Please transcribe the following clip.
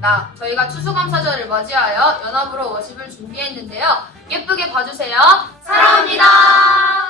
있습니다. 저희가 추수감사절을 맞이하여 연합으로 워십을 준비했는데요. 예쁘게 봐주세요. 사랑합니다.